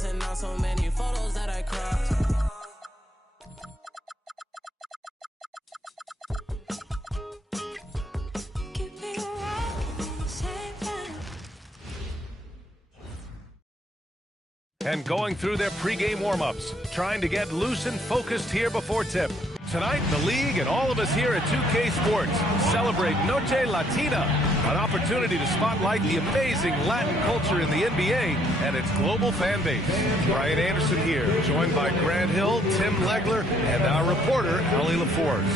busting out so many photos that I cropped. And going through their pregame warm-ups, trying to get loose and focused here before tip. Tonight, the league and all of us here at 2K Sports celebrate Noche Latina, an opportunity to spotlight the amazing Latin culture in the NBA and its global fan base. Brian Anderson here, joined by Grant Hill, Tim Legler, and our reporter, Ellie LaForce.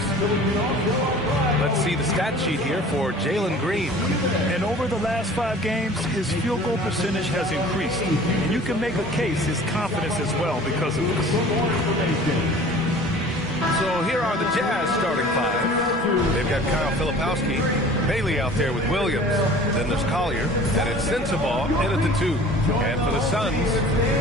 Let's see the stat sheet here for Jalen Green. And over the last 5 games, his field goal percentage has increased. And you can make a case his confidence as well because of this. So here are the Jazz starting 5. They've got Kyle Filipowski, Bailey out there with Williams. Then there's Collier, and it's Sensabaugh in at the 2. And for the Suns,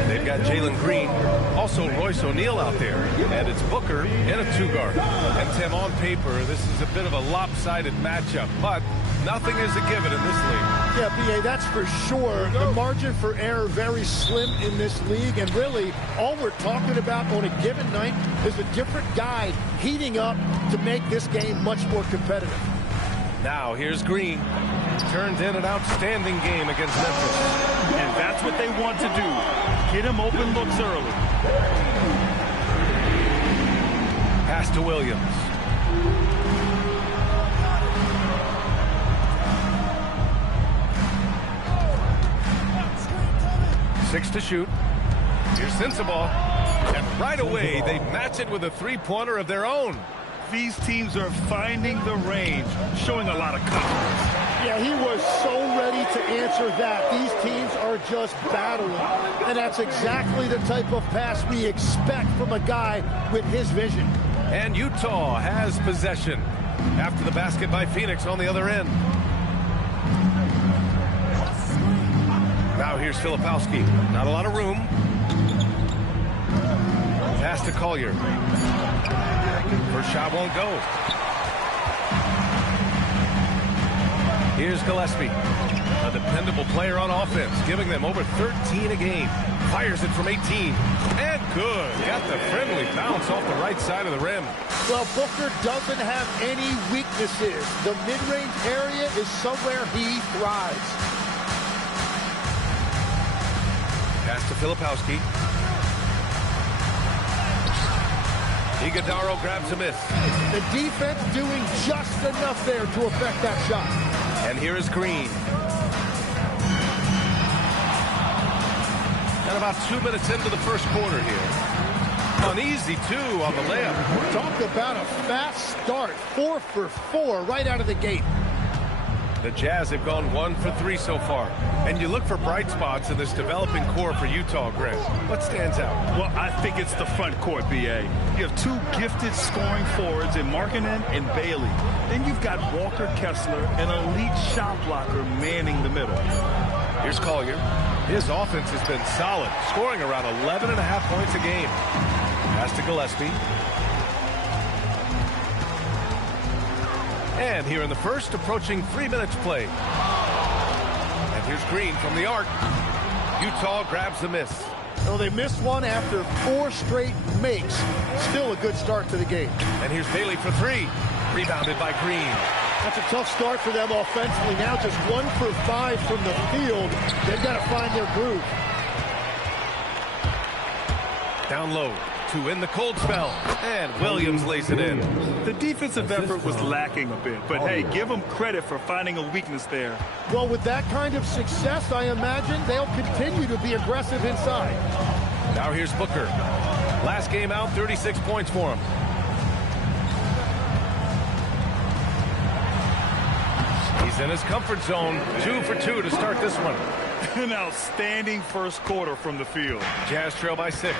they've got Jalen Green, also Royce O'Neal out there, and it's Booker in a 2-guard. And Tim, on paper, this is a bit of a lopsided matchup, but nothing is a given in this league. Yeah, B.A., that's for sure. The margin for error very slim in this league, and really all we're talking about on a given night is a different guy heating up to make this game much more competitive. Now here's Green. Turned in an outstanding game against Memphis. And that's what they want to do. Get him open looks early. Pass to Williams. Six to shoot. Here's Sensabaugh. And right away, they match it with a three-pointer of their own. These teams are finding the range, showing a lot of confidence. Yeah, he was so ready to answer that. These teams are just battling. And that's exactly the type of pass we expect from a guy with his vision. And Utah has possession after the basket by Phoenix on the other end. Now here's Filipowski. Not a lot of room. Pass to Collier. First shot won't go. Here's Gillespie. A dependable player on offense, giving them over 13 a game. Fires it from 18. And good. Got the friendly bounce off the right side of the rim. Well, Booker doesn't have any weaknesses. The mid-range area is somewhere he thrives. Pass to Filipowski. Iguodaro grabs a miss. The defense doing just enough there to affect that shot. And here is Green. And about 2 minutes into the first quarter here. An easy 2 on the layup. Talk about a fast start. 4 for 4 right out of the gate. The Jazz have gone 1 for 3 so far. And you look for bright spots in this developing core for Utah, Grant. What stands out? Well, I think it's the front court, B.A. You have 2 gifted scoring forwards in Markkanen and Bailey. Then you've got Walker Kessler, an elite shot blocker, manning the middle. Here's Collier. His offense has been solid, scoring around 11.5 points a game. Pass to Gillespie. And here in the first, approaching 3 minutes played. And here's Green from the arc. Utah grabs the miss. Well, they missed one after 4 straight makes. Still a good start to the game. And here's Bailey for 3. Rebounded by Green. That's a tough start for them offensively. Now just 1 for 5 from the field. They've got to find their groove. Down low. 2 in the cold spell. And Williams lays it in. The defensive effort was lacking a bit, but hey, give them credit for finding a weakness there. Well, with that kind of success, I imagine they'll continue to be aggressive inside. Now here's Booker. Last game out, 36 points for him. He's in his comfort zone. 2 for 2 to start this one. An outstanding first quarter from the field. Jazz trail by 6.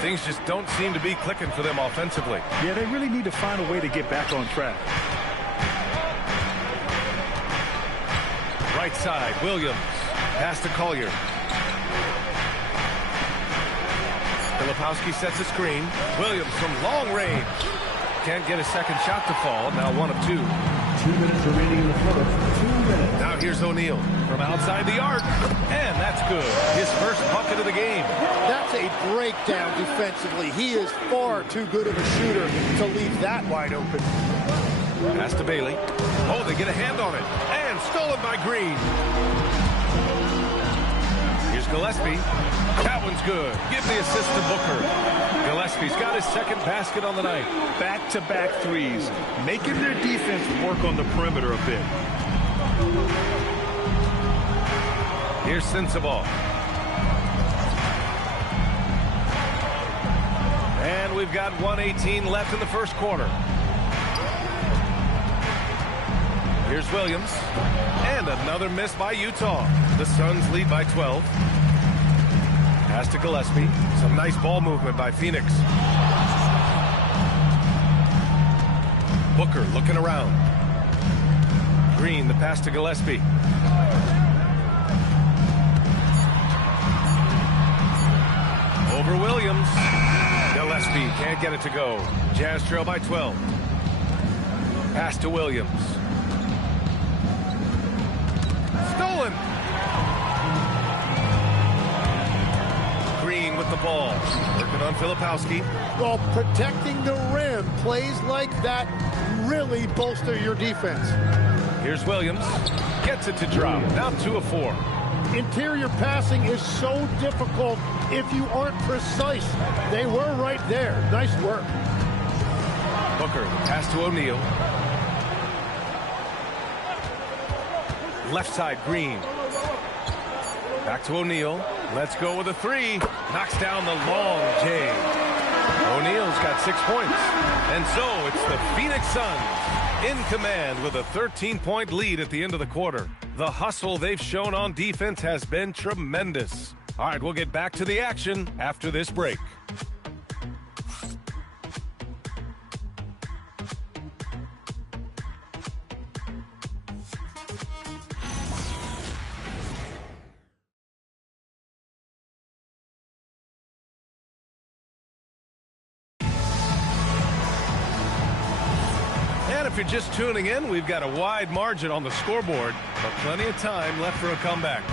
Things just don't seem to be clicking for them offensively. Yeah, they really need to find a way to get back on track. Right side, Williams. Pass to Collier. Filipowski sets a screen. Williams from long range. Can't get a second shot to fall. Now 1 of 2. 2 minutes remaining in the first. 2 minutes. Now here's O'Neal from outside the arc. And that's good. His first first bucket of the game. That's a breakdown defensively. He is far too good of a shooter to leave that wide open. Pass to Bailey. Oh, they get a hand on it. And stolen by Green. Here's Gillespie. That one's good. Give the assist to Booker. Gillespie's got his second basket on the night. Back-to-back threes, making their defense work on the perimeter a bit. Here's Sensabaugh. And we've got 1:18 left in the first quarter. Here's Williams. And another miss by Utah. The Suns lead by 12. Pass to Gillespie. Some nice ball movement by Phoenix. Booker looking around. Green, the pass to Gillespie. Over Williams. Gillespie can't get it to go. Jazz trail by 12. Pass to Williams. Stolen. Green with the ball. Working on Filipowski. Well, protecting the rim, plays like that really bolster your defense. Here's Williams. Gets it to drop. Now 2 of 4. Interior passing is so difficult if you aren't precise. They were right there. Nice work. Booker, pass to O'Neal. Left side, Green. Back to O'Neal. Let's go with a 3. Knocks down the long J. O'Neal's got 6 points. And so it's the Phoenix Suns in command with a 13-point lead at the end of the quarter. The hustle they've shown on defense has been tremendous. All right, we'll get back to the action after this break. If you're just tuning in, we've got a wide margin on the scoreboard, but plenty of time left for a comeback.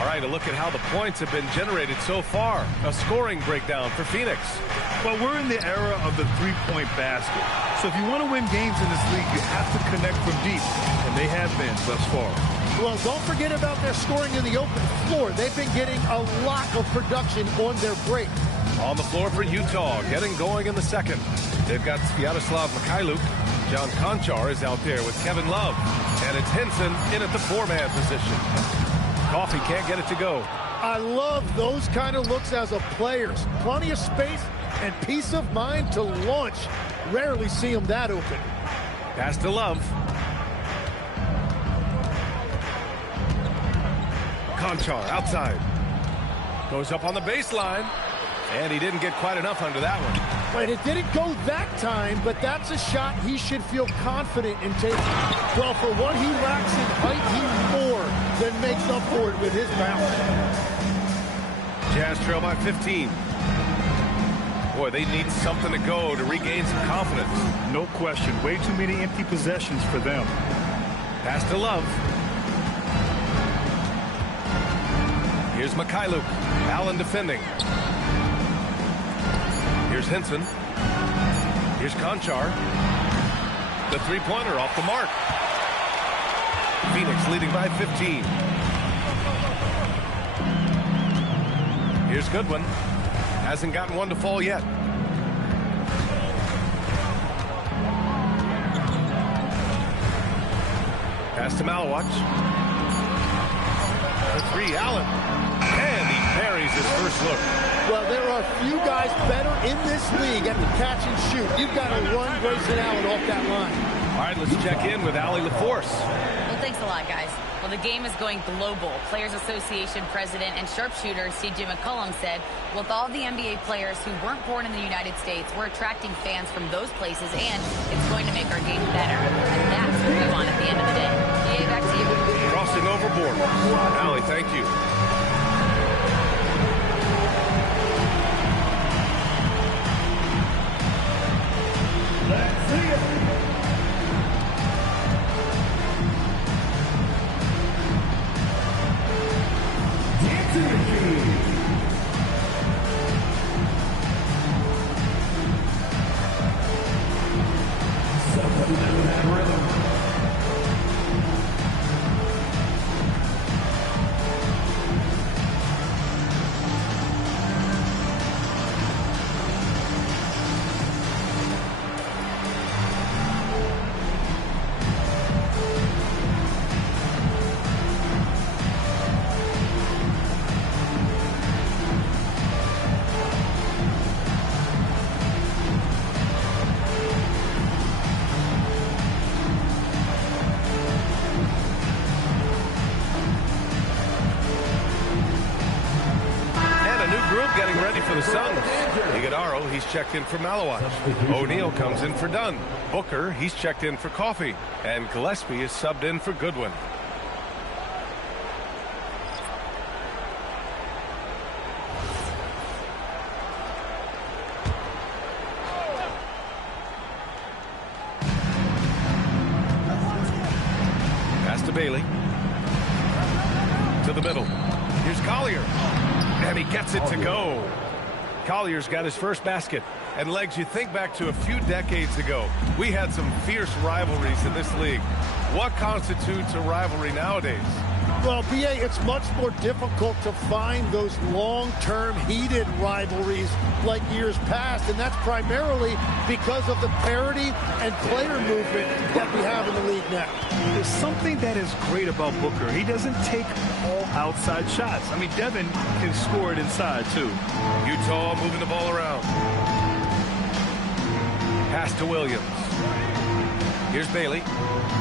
All right, a look at how the points have been generated so far. A scoring breakdown for Phoenix. Well, we're in the era of the three-point basket. So if you want to win games in this league, you have to connect from deep, and they have been thus far. Well, don't forget about their scoring in the open floor. They've been getting a lot of production on their break. On the floor for Utah, getting going in the second. They've got Sviatoslav Mikhailuk. John Konchar is out there with Kevin Love. And it's Henson in at the 4-man position. Coffee can't get it to go. I love those kind of looks as a player. Plenty of space and peace of mind to launch. Rarely see them that open. Pass to Love. Konchar outside. Goes up on the baseline. And he didn't get quite enough under that one. Right, it didn't go that time, but that's a shot he should feel confident in taking. Well, for what he lacks in height, he more than makes up for it with his bounce. Jazz trail by 15. Boy, they need something to go to regain some confidence. No question. Way too many empty possessions for them. Pass to Love. Here's Mikhailuk. Allen defending. Here's Henson. Here's Konchar. The three-pointer off the mark. Phoenix leading by 15. Here's Goodwin. Hasn't gotten one to fall yet. Pass to Malawach. The 3, Allen. And he buries his first look. Well, there are few guys better in this league at the catch and shoot. You've got to run Grayson Allen off that line. All right, let's check in with Allie LaForce. Well, thanks a lot, guys. Well, the game is going global. Players Association president and sharpshooter C.J. McCollum said, with all the NBA players who weren't born in the United States, we're attracting fans from those places, and it's going to make our game better. And that's what we want at the end of the day. EA, back to you. Crossing over borders. Allie, thank you. group getting ready for the Suns. Iguodaro, he's checked in for Malawach. O'Neal comes in for Dunn. Booker, he's checked in for Coffey. And Gillespie is subbed in for Goodwin. Pass to Bailey. To the middle. Here's Collier. And he gets it to go. Collier's got his first basket. And Legs, you think back to a few decades ago, we had some fierce rivalries in this league. What constitutes a rivalry nowadays? Well, B.A., it's much more difficult to find those long-term heated rivalries like years past, and that's primarily because of the parity and player movement that we have in the league now. There's something that is great about Booker. He doesn't take all outside shots. I mean, Devin can score it inside, too. Utah moving the ball around. Pass to Williams. Here's Bailey.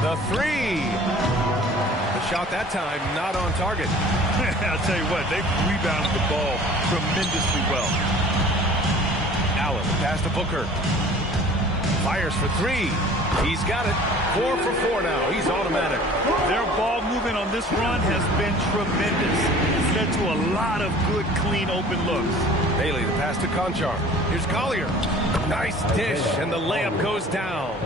The three. The shot that time not on target. I'll tell you what, they've rebounded the ball tremendously well. Allen, pass to Booker. Fires for three. He's got it. 4 for 4 now. He's automatic. Their ball movement on this run has been tremendous. It's led to a lot of good, clean, open looks. Bailey, the pass to Conchar. Here's Collier. Nice dish, and the layup goes down.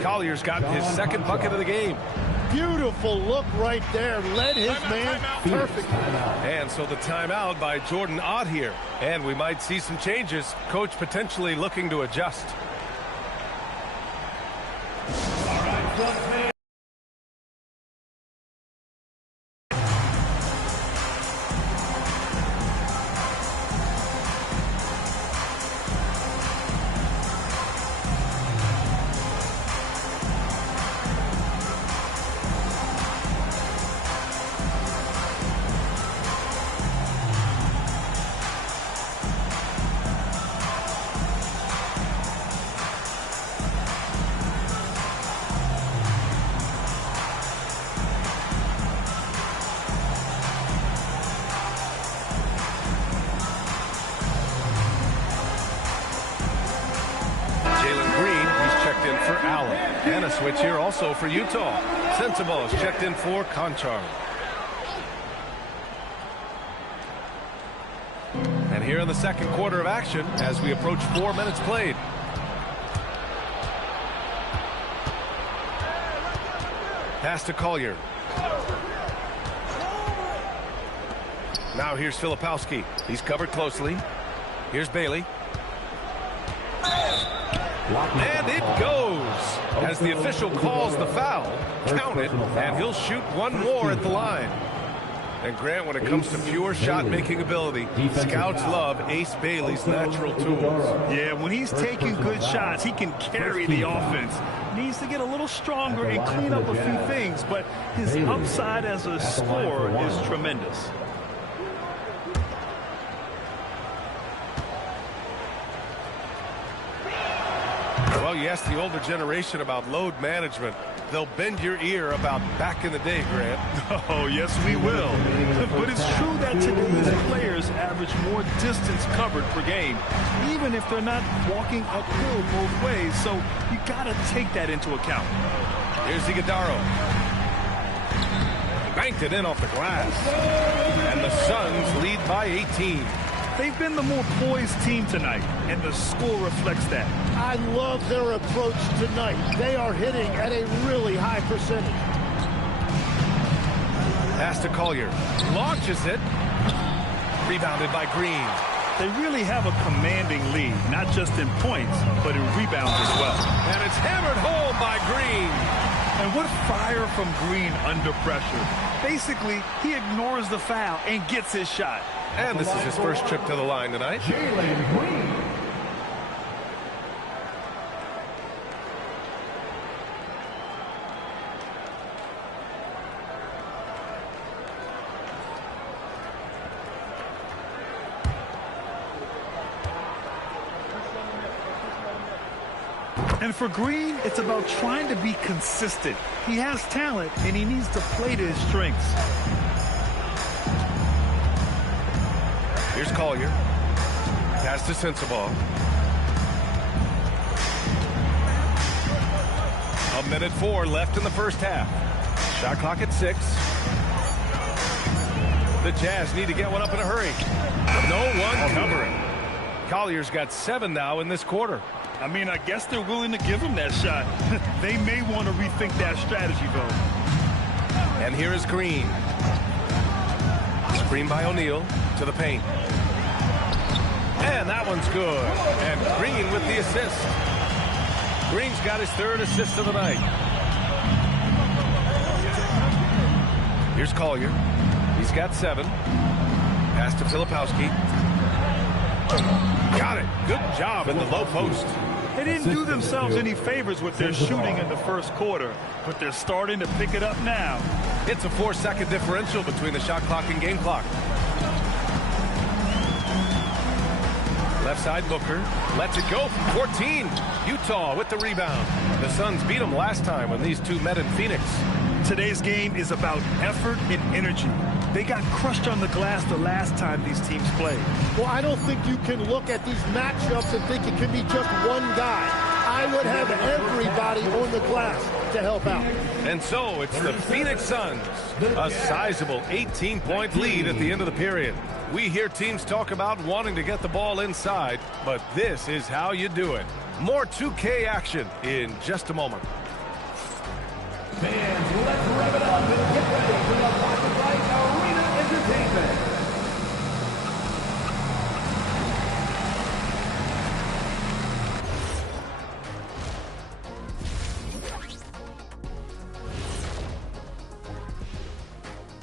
Collier's got his second bucket of the game. Beautiful look right there. Led his man perfect. And so the timeout by Jordan Ott here. And we might see some changes. Coach potentially looking to adjust. And a switch here also for Utah. Sensabaugh is checked in for Conchar. And here in the second quarter of action as we approach 4 minutes played. Pass to Collier. Now here's Filipowski. He's covered closely. Here's Bailey. And it goes as the official calls the foul. Count it, and he'll shoot one more at the line. And Grant, when it comes to pure shot-making ability, scouts love Ace Bailey's natural tools. Yeah, when he's taking good shots, he can carry the offense. Needs to get a little stronger and clean up a few things, but his upside as a scorer is tremendous. Well, you ask the older generation about load management, they'll bend your ear about back in the day, Grant. Oh, yes, we will. But it's true that today's players average more distance covered per game, even if they're not walking uphill both ways. So you got to take that into account. Here's Iguodaro. Banked it in off the glass. And the Suns lead by 18. They've been the more poised team tonight, and the score reflects that. I love their approach tonight. They are hitting at a really high percentage. Pass to Collier. Launches it. Rebounded by Green. They really have a commanding lead, not just in points, but in rebounds as well. And it's hammered home by Green. And what fire from Green under pressure. Basically, he ignores the foul and gets his shot. And this is his first trip to the line tonight. Jalen Green. And for Green, it's about trying to be consistent. He has talent, and he needs to play to his strengths. Here's Collier. Pass to Sensabaugh. 1:04 left in the first half. Shot clock at 6. The Jazz need to get one up in a hurry. No one covering. Collier's got 7 now in this quarter. I mean, I guess they're willing to give him that shot. They may want to rethink that strategy, though. And here is Green. Screen by O'Neal to the paint. And that one's good. And Green with the assist. Green's got his 3rd assist of the night. Here's Collier. He's got 7. Pass to Filipowski. Got it. Good job in the low post. They didn't do themselves any favors with their shooting in the first quarter, but they're starting to pick it up now. It's a 4-second differential between the shot clock and game clock. Left side Booker lets it go from 14. Utah with the rebound. The Suns beat them last time when these two met in Phoenix. Today's game is about effort and energy. They got crushed on the glass the last time these teams played. Well, I don't think you can look at these matchups and think it can be just one guy. I would have everybody on the glass to help out. And so it's the Phoenix Suns, a sizable 18-point lead at the end of the period. We hear teams talk about wanting to get the ball inside, but this is how you do it. More 2K action in just a moment. Fans, let's rev it up and get ready for the Rocket Light Arena Entertainment.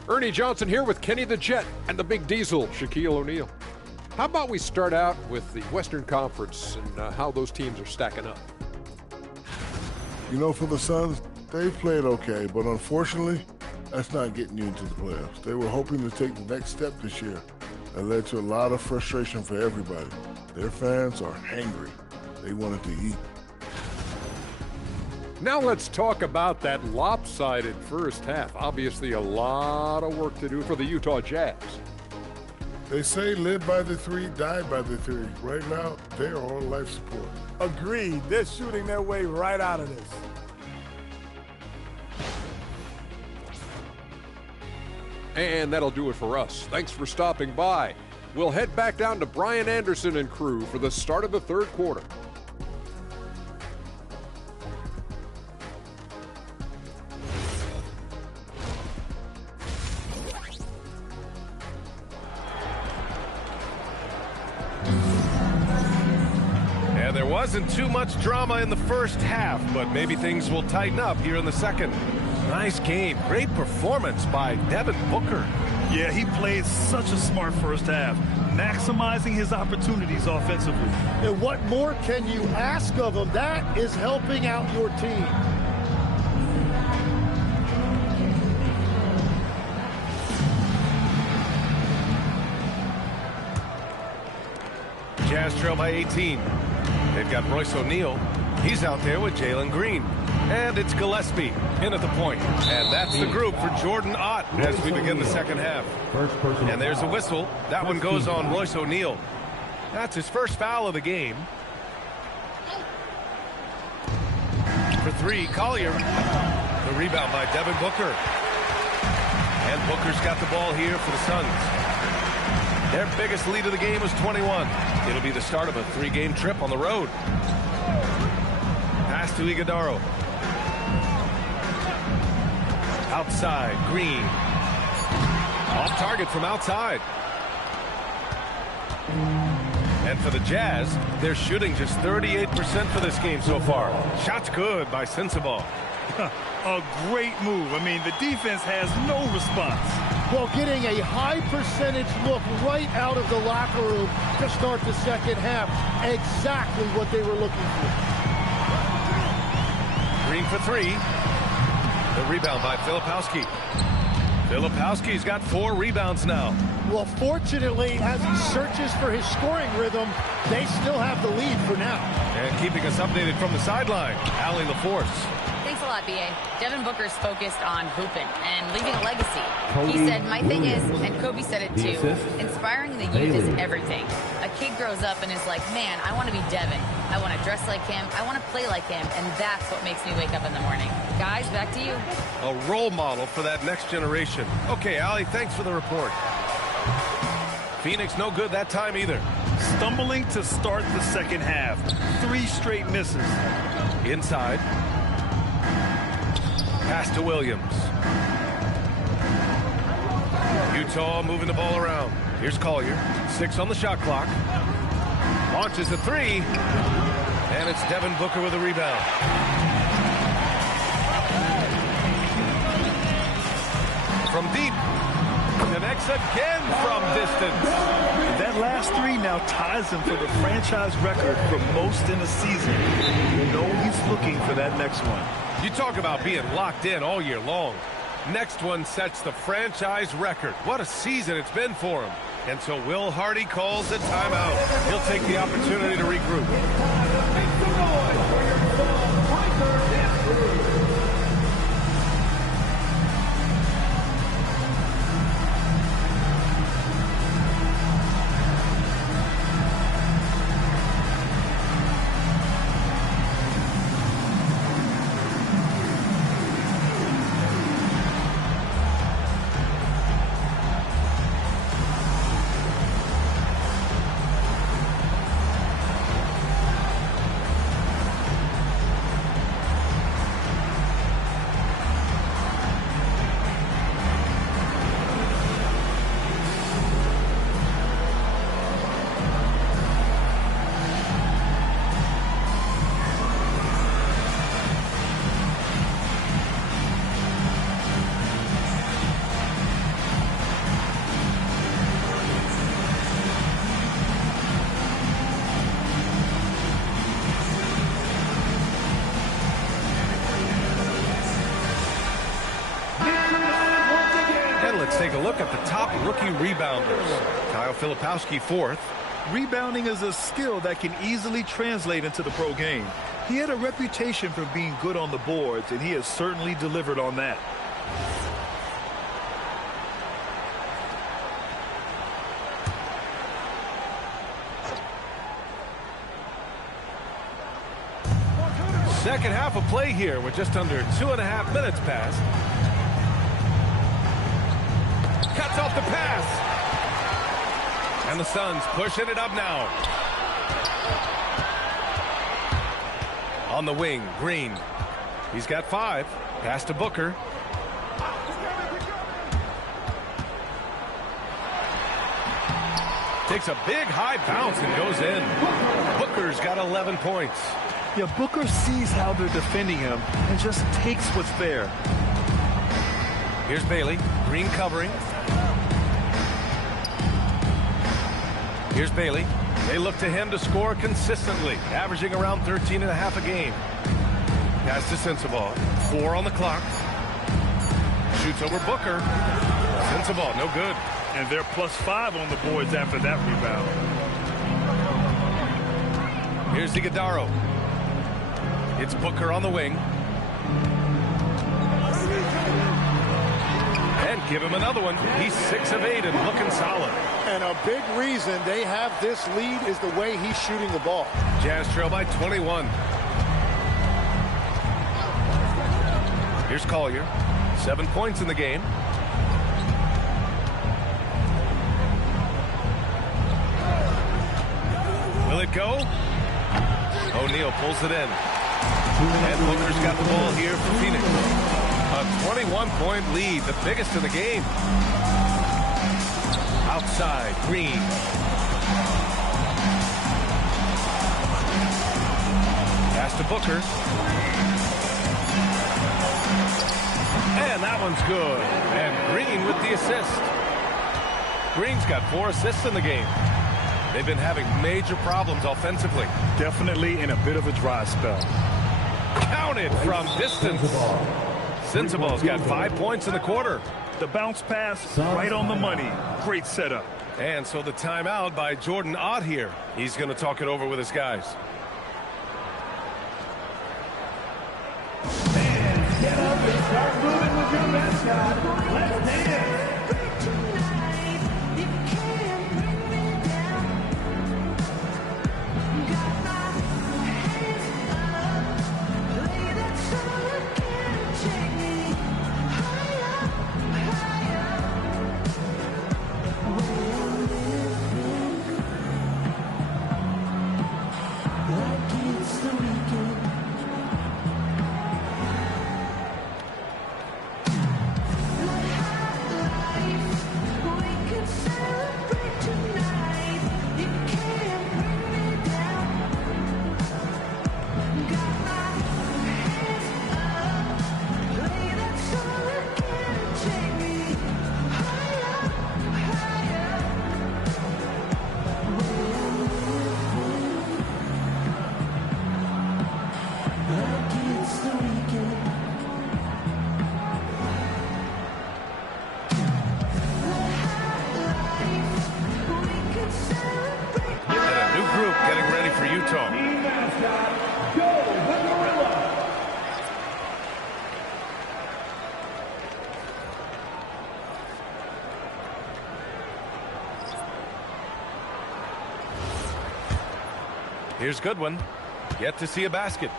Ernie Johnson here with Kenny the Jet and the Big Diesel, Shaquille O'Neal. How about we start out with the Western Conference and how those teams are stacking up? You know, for the Suns, they've played okay, but unfortunately, that's not getting you into the playoffs. They were hoping to take the next step this year. That led to a lot of frustration for everybody. Their fans are hangry. They wanted to eat. Now let's talk about that lopsided first half. Obviously a lot of work to do for the Utah Jazz. They say live by the 3, die by the 3. Right now, they are on life support. Agreed. They're shooting their way right out of this. And that'll do it for us. Thanks for stopping by. We'll head back down to Brian Anderson and crew for the start of the third quarter. And there wasn't too much drama in the first half, but maybe things will tighten up here in the second. Nice game. Great performance by Devin Booker. Yeah, he played such a smart first half, maximizing his opportunities offensively. And what more can you ask of him? That is helping out your team. Jazz trail by 18. They've got Royce O'Neal. He's out there with Jalen Green. And it's Gillespie in at the point. And that's the group for Jordan Ott as we begin the second half. And there's a whistle. That one goes on Royce O'Neal. That's his first foul of the game. For 3, Collier. The rebound by Devin Booker. And Booker's got the ball here for the Suns. Their biggest lead of the game was 21. It'll be the start of a 3-game trip on the road. Pass to Iguodaro. Outside, Green. Off target from outside. And for the Jazz, they're shooting just 38% for this game so far. Shots good by Sensabaugh. A great move. I mean, the defense has no response. Well, getting a high percentage look right out of the locker room to start the second half. Exactly what they were looking for. Green for 3. The rebound by Filipowski. Filipowski's got 4 rebounds now. Well, fortunately, as he searches for his scoring rhythm, they still have the lead for now. And keeping us updated from the sideline, Allie LaForce. Thanks a lot. lot, B.A. Devin Booker's focused on hooping and leaving a legacy. He said, my thing is, and Kobe said it too, inspiring the youth is everything. A kid grows up and is like, man, I want to be Devin. I want to dress like him. I want to play like him. And that's what makes me wake up in the morning. Guys, back to you. A role model for that next generation. Okay, Allie, thanks for the report. Phoenix no good that time either. Stumbling to start the second half. 3 straight misses. Inside. Pass to Williams. Utah moving the ball around. Here's Collier. 6 on the shot clock. Launches a 3. And it's Devin Booker with a rebound. From deep. Connects again from distance. That last 3 now ties him for the franchise record for most in a season. You know he's looking for that next one. You talk about being locked in all year long. Next one sets the franchise record. What a season it's been for him. And so Will Hardy calls a timeout. He'll take the opportunity to regroup. Let's take a look at the top rookie rebounders. Kyle Filipowski, 4th. Rebounding is a skill that can easily translate into the pro game. He had a reputation for being good on the boards, and he has certainly delivered on that. Second half of play here with just under 2.5 minutes passed. Cuts off the pass. And the Suns pushing it up now. On the wing, Green. He's got 5. Pass to Booker. Takes a big high bounce and goes in. Booker's got 11 points. Yeah, Booker sees how they're defending him and just takes what's there. Here's Bailey. Green covering. Here's Bailey. They look to him to score consistently, averaging around 13.5 a game. Pass to Sensabaugh. 4 on the clock. Shoots over Booker. Sensabaugh, no good. And they're +5 on the boards after that rebound. Here's Iguodala. It's Booker on the wing. And give him another one. He's 6 of 8 and looking solid. And a big reason they have this lead is the way he's shooting the ball. Jazz trail by 21. Here's Collier. 7 points in the game. Will it go? O'Neal pulls it in. And Booker's got the ball here for Phoenix. A 21-point lead, the biggest in the game. Outside, Green. Pass to Booker. And that one's good. And Green with the assist. Green's got 4 assists in the game. They've been having major problems offensively. Definitely in a bit of a dry spell. Counted from distance. Sensabaugh's got 5 points in the quarter. The bounce pass right on the money. Great setup. And so the timeout by Jordan Ott here. He's going to talk it over with his guys. mascot, Let's Dance. Here's Goodwin. Yet to see a basket.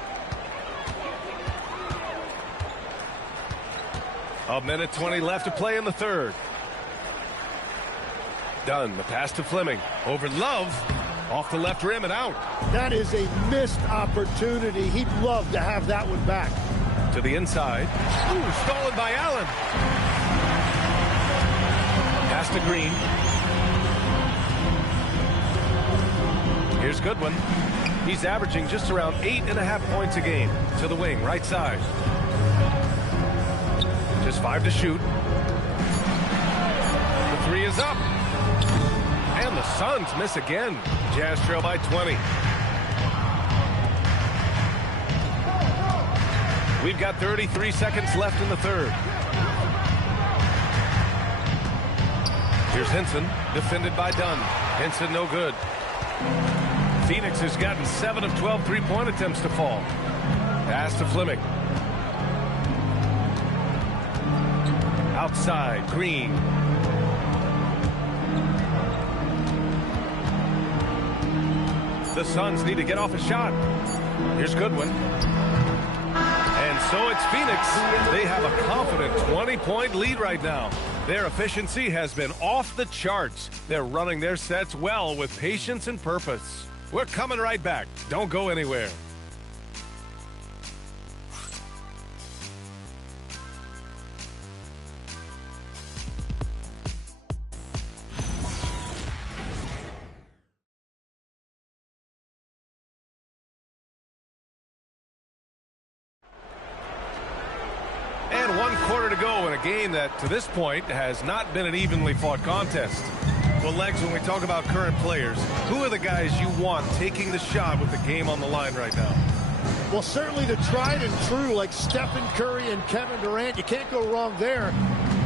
A minute 20 left to play in the third. Dunn, the pass to Fleming. Over Love. Off the left rim and out. That is a missed opportunity. He'd love to have that one back. To the inside. Ooh, stolen by Allen. Pass to Green. Here's Goodwin. He's averaging just around 8.5 points a game. To the wing, right side. Just 5 to shoot. The 3 is up. And the Suns miss again. Jazz trail by 20. We've got 33 seconds left in the third. Here's Henson, defended by Dunn. Henson no good. Phoenix has gotten 7 of 12 three-point attempts to fall. Pass to Fleming. Outside, Green. The Suns need to get off a shot. Here's Goodwin. And so it's Phoenix. They have a confident 20-point lead right now. Their efficiency has been off the charts. They're running their sets well with patience and purpose. We're coming right back. Don't go anywhere. And 1 quarter to go in a game that, to this point, has not been an evenly fought contest. Well, Legs, when we talk about current players, who are the guys you want taking the shot with the game on the line right now? Well, certainly the tried and true, like Stephen Curry and Kevin Durant. You can't go wrong there.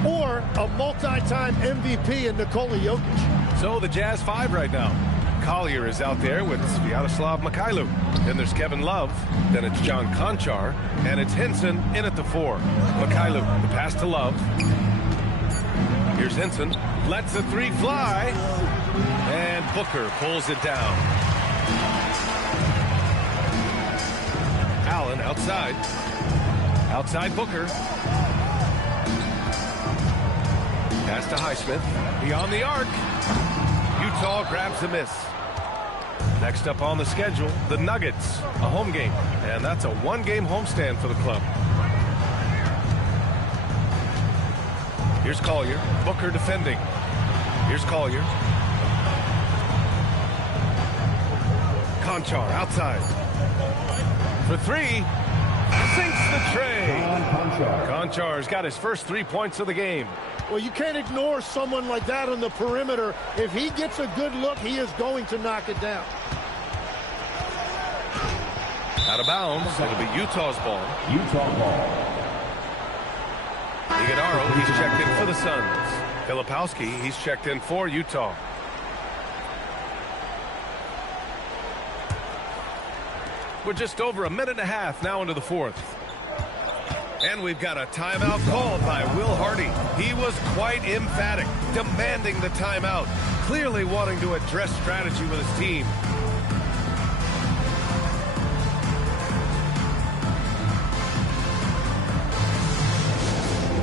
Or a multi-time MVP in Nikola Jokic. So the Jazz 5 right now. Collier is out there with Sviatoslav Mikhailuk. Then there's Kevin Love. Then it's John Konchar. And it's Henson in at the 4. Mikhailuk, the pass to Love. Here's Henson. Lets the 3 fly. And Booker pulls it down. Allen outside. Outside Booker. Pass to Highsmith. Beyond the arc. Utah grabs the miss. Next up on the schedule, the Nuggets, a home game. And that's a 1-game homestand for the club. Here's Collier. Booker defending. Here's Collier. Konchar outside. For 3. Sinks the tray. Konchar's got his first 3 points of the game. Well, you can't ignore someone like that on the perimeter. If he gets a good look, he is going to knock it down. Out of bounds. It'll be Utah's ball. Utah ball. Iguodaro, he's checked in for the Suns. Filipowski, he's checked in for Utah. We're just over a minute and a half now into the fourth. And we've got a timeout called by Will Hardy. He was quite emphatic, demanding the timeout, clearly wanting to address strategy with his team.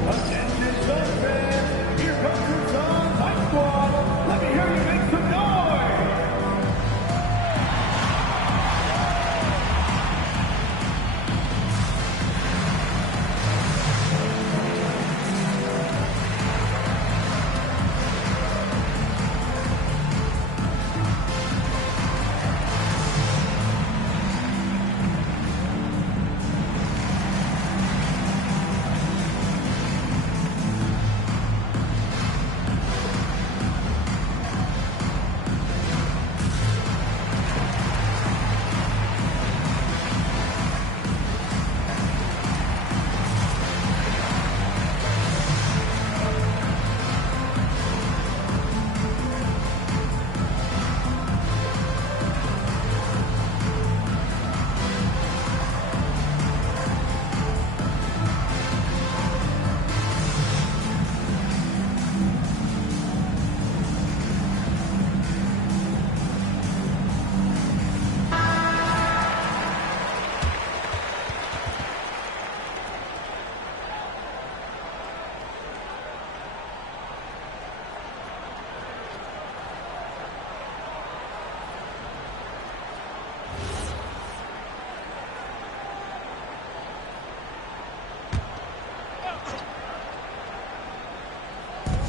Attention, Suns fans. Here comes your Suns High Squad. Let me hear you make some noise.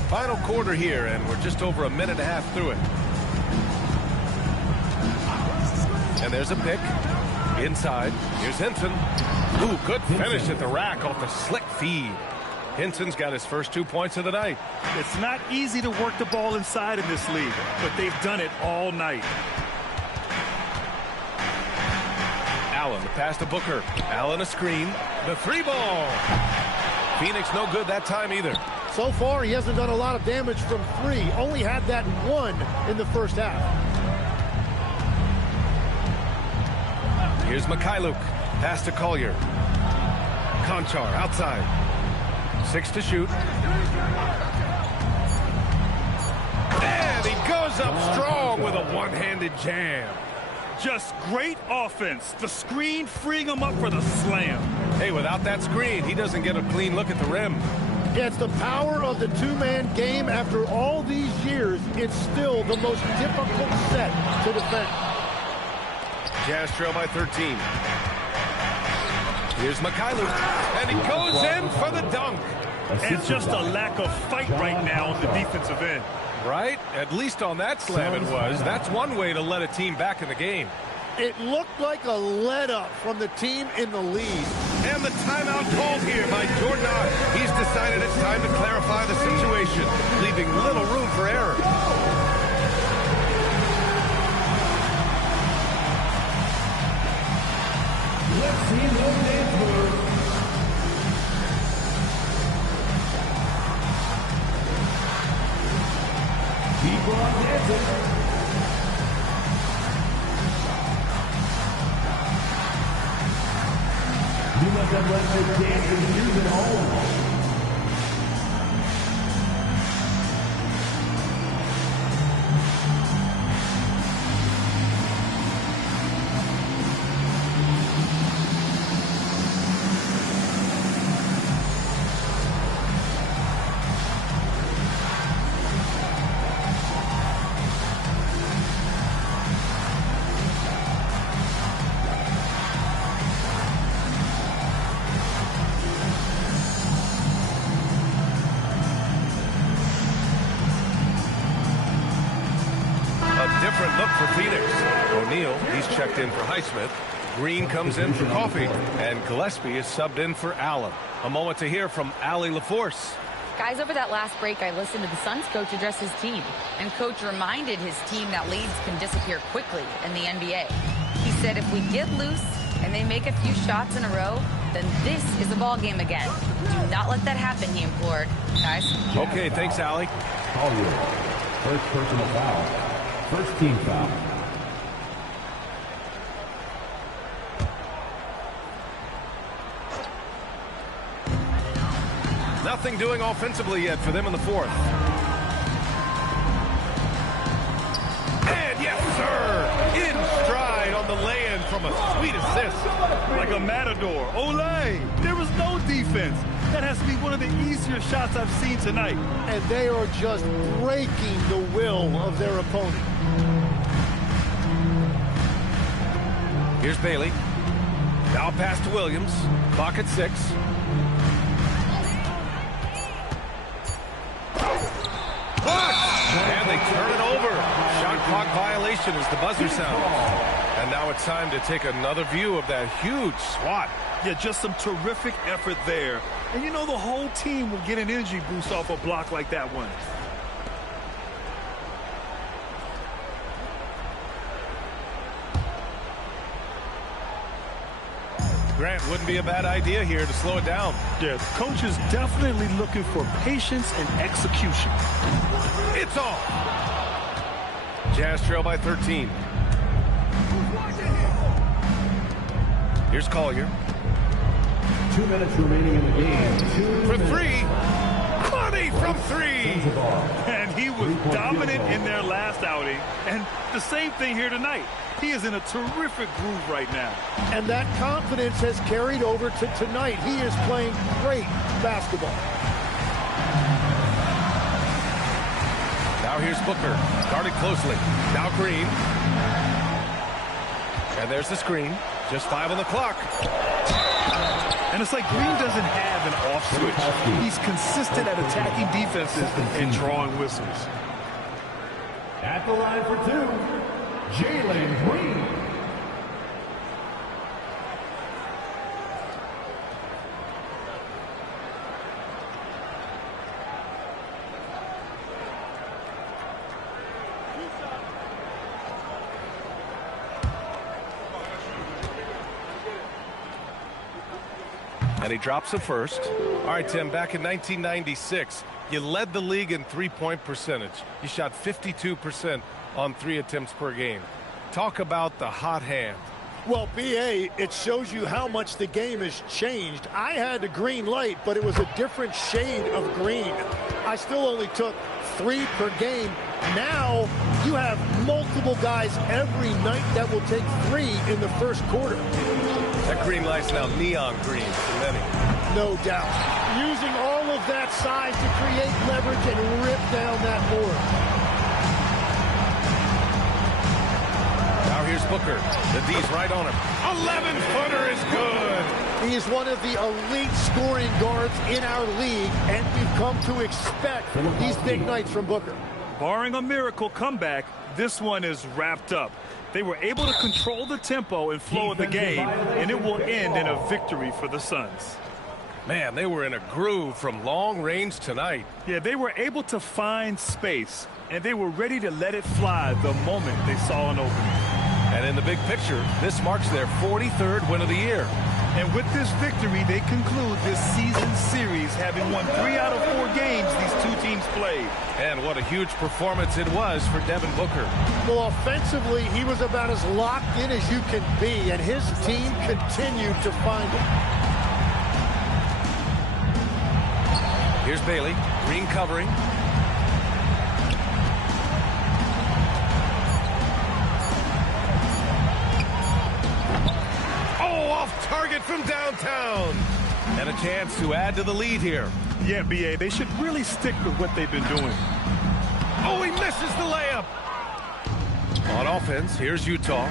Final quarter here, and we're just over a minute and a half through it. And there's a pick. Inside. Here's Hinton. Ooh, good finish at the rack off the slick feed. Hinton's got his first 2 points of the night. It's not easy to work the ball inside in this league, but they've done it all night. Allen, the pass to Booker. Allen a screen. The three ball. Phoenix no good that time either. So far, he hasn't done a lot of damage from three. Only had that one in the first half. Here's Mikhailuk. Pass to Collier. Konchar outside. 6 to shoot. And he goes up strong with a one-handed jam. Just great offense. The screen freeing him up for the slam. Hey, without that screen, he doesn't get a clean look at the rim. Yeah, it's the power of the two-man game. After all these years, it's still the most difficult set to defend. Jazz trail by 13. Here's Mikhailuk, and he goes in for the dunk. And just a lack of fight right now on the defensive end. Right? At least on that slam it was. That's one way to let a team back in the game. It looked like a let-up from the team in the lead. And the timeout called here by Jordan Ott. He's decided it's time to clarify the situation, leaving little room for error. Let's see no dance move. Keep on dancing. You must have left the dancing shoes at home. Different look for Phoenix. O'Neal, he's checked in for Highsmith. Green comes in for Coffee. And Gillespie is subbed in for Allen. A moment to hear from Allie LaForce. Guys, over that last break, I listened to the Suns coach address his team. And coach reminded his team that leads can disappear quickly in the NBA. He said if we get loose and they make a few shots in a row, then this is a ball game again. Do not let that happen, he implored. Guys? Okay, thanks, Allie. Collier, first personal foul. First team foul. Nothing doing offensively yet for them in the fourth. And yes, sir, in stride on the lay-in from a sweet assist. Like a matador. Olay! There was no defense. That has to be one of the easier shots I've seen tonight. And they are just breaking the will of their opponent. Here's Bailey. Now pass to Williams. Clock at 6. And they turn it over. Shot clock violation as the buzzer sounds. And now it's time to take another view of that huge swat. Yeah, just some terrific effort there. And you know the whole team will get an energy boost off a block like that one. Grant, wouldn't be a bad idea here to slow it down. Yeah, the coach is definitely looking for patience and execution. It's off. Jazz trail by 13. Here's Collier. 2 minutes remaining in the game. For 3. Money from 3. And he was dominant in their last outing. And the same thing here tonight. He is in a terrific groove right now. And that confidence has carried over to tonight. He is playing great basketball. Now here's Booker. Guarded closely. Now Green. And there's the screen. Just 5 on the clock. And it's like Green doesn't have an off switch. He's consistent at attacking defenses and drawing whistles. At the line for 2, Jalen Green. And he drops the first. All right, Tim, back in 1996, you led the league in three-point percentage. You shot 52% on 3 attempts per game. Talk about the hot hand. Well, B.A., it shows you how much the game has changed. I had a green light, but it was a different shade of green. I still only took 3 per game. Now you have multiple guys every night that will take 3 in the first quarter. That green light's now neon green for many. No doubt. Using all of that size to create leverage and rip down that board. Now here's Booker. The D's right on him. 11-footer is good. He is one of the elite scoring guards in our league, and we've come to expect these big nights from Booker. Barring a miracle comeback, this one is wrapped up. They were able to control the tempo and flow of the game, and it will end in a victory for the Suns. Man, they were in a groove from long range tonight. Yeah, they were able to find space, and they were ready to let it fly the moment they saw an opening. And in the big picture, this marks their 43rd win of the year. And with this victory, they conclude this season series, having won 3 out of 4 games these two teams played. And what a huge performance it was for Devin Booker. Well, offensively, he was about as locked in as you can be, and his team continued to find him. Here's Bailey. Green covering. Target from downtown. And a chance to add to the lead here. Yeah, B.A., they should really stick with what they've been doing. Oh, he misses the layup. On offense, here's Utah.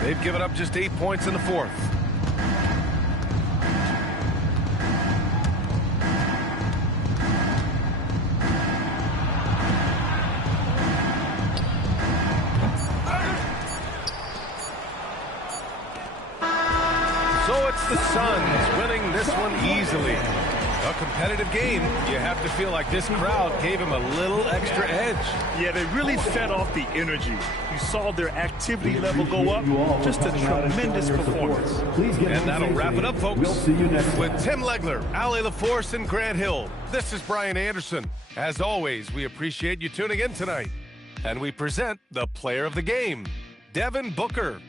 They've given up just 8 points in the fourth. So it's the Suns winning this one easily. A competitive game. You have to feel like this crowd gave him a little extra edge. Yeah, they really fed off the energy. You saw their activity level go up. Just a tremendous performance. And that'll wrap it up, folks. With Tim Legler, Allie LaForce, and Grant Hill, this is Brian Anderson. As always, we appreciate you tuning in tonight. And we present the player of the game, Devin Booker.